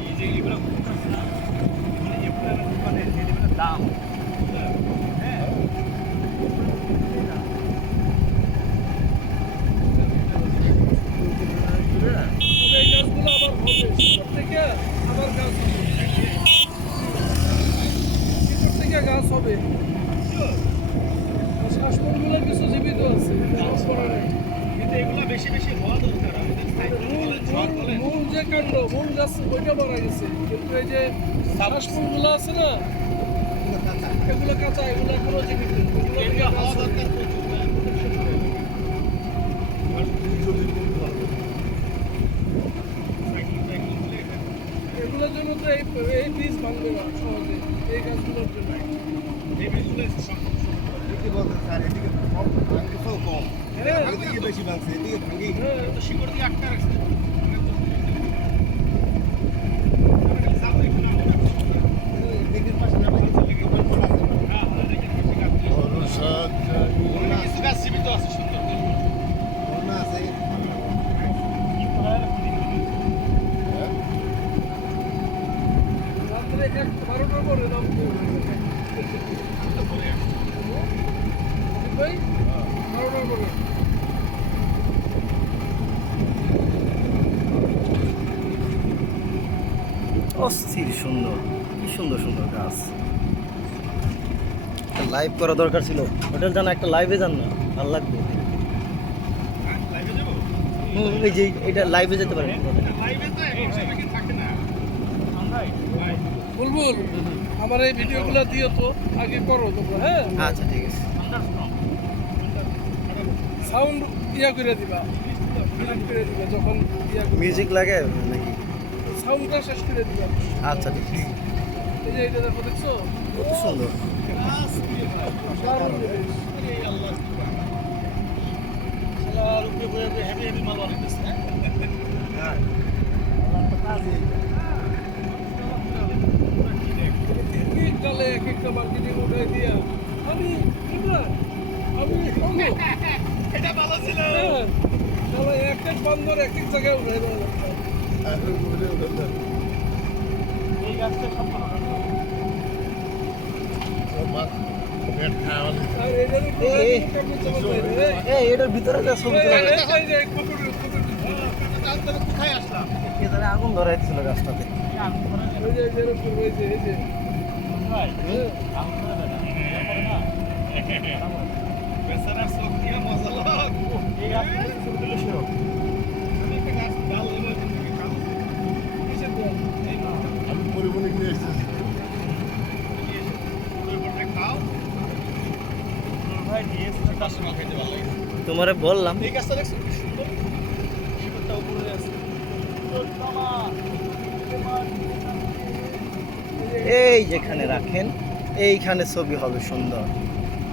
এই যে এগুলো মানে এগুলো মানে এগুলো দাম হ্যাঁ তবে এই গাছগুলো আবার হবে শিকড় থেকে আবার গাছ হবে শিকড় থেকে গাছ হবে আর শ্বাসমূলগুলো কিছু জীবিত আছে গাছ করা নেই কিন্তু এগুলো বেশি বেশি হওয়া দরকার মূল যে কাণ্ড মূল গাছ ওইটা মারা গেছে। কিন্তু এই যে শ্বাসমূলগুলো আছে না এগুলো কাঁচা এগুলো জীবিত। এগুলো হওয়া দরকার এগুলোর জন্য তো এই এই বীজ ভাঙবে না সহজে এই গাছগুলোর জন্য। এই বীজগুলো সম্ভব হ্যাঁ হ্যাঁ তো শিকড় দিয়ে আটকা রাখছে হ্যাঁ, হ্যাঁ, দেখেন বেশি গাছ দিয়ে। অন্য কিছু গাছ জীবিত আছে সুন্দর করে। রাত্রে এক বারোটার পরে নামতে হবে ভাই অস্থির সুন্দর। কি সুন্দর সুন্দর গাছ। লাইভ করা দরকার ছিল। হোটেল জানা একটা লাইভে যান না। ভালো লাগবে। হুম, এই যে এটা লাইভে যেতে পারেন। বুলবুল আমার এই ভিডিওগুলো দিও তো আগে করো তোমরা হ্যাঁ? আচ্ছা ঠিক আছে। সাউন্ড ইয়া করে দিবা করে দিবা যখন ইয়া। মিউজিক লাগে নাকি? সাউন্ডটা শেষ করে দিবা। আচ্ছা ঠিক এই যে এটা দেখো দেখছ? কত সুন্দর। দিয়ে? মার্কেটিং উঠে আমি আমি এটা ভালো ছিল। হ্যাঁ তাহলে এক এক বন্দর এক এক জায়গায় উঠে এই গাছটা সব এটার ভিতরে যা ছবি এই, তোলা এই, এই যে কুকুর, কুকুর। কোথায় আসলাম? আগুন ধরাই গাছটাতে। আমি। নিয়ে। তোমারে বললাম এই গাছটা দেখছ কি সুন্দর? শিকড়টা উপরে আছে। এই যেখানে রাখেন এইখানে ছবি হবে সুন্দর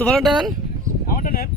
তোমারটা নেন। আমারটা নেন।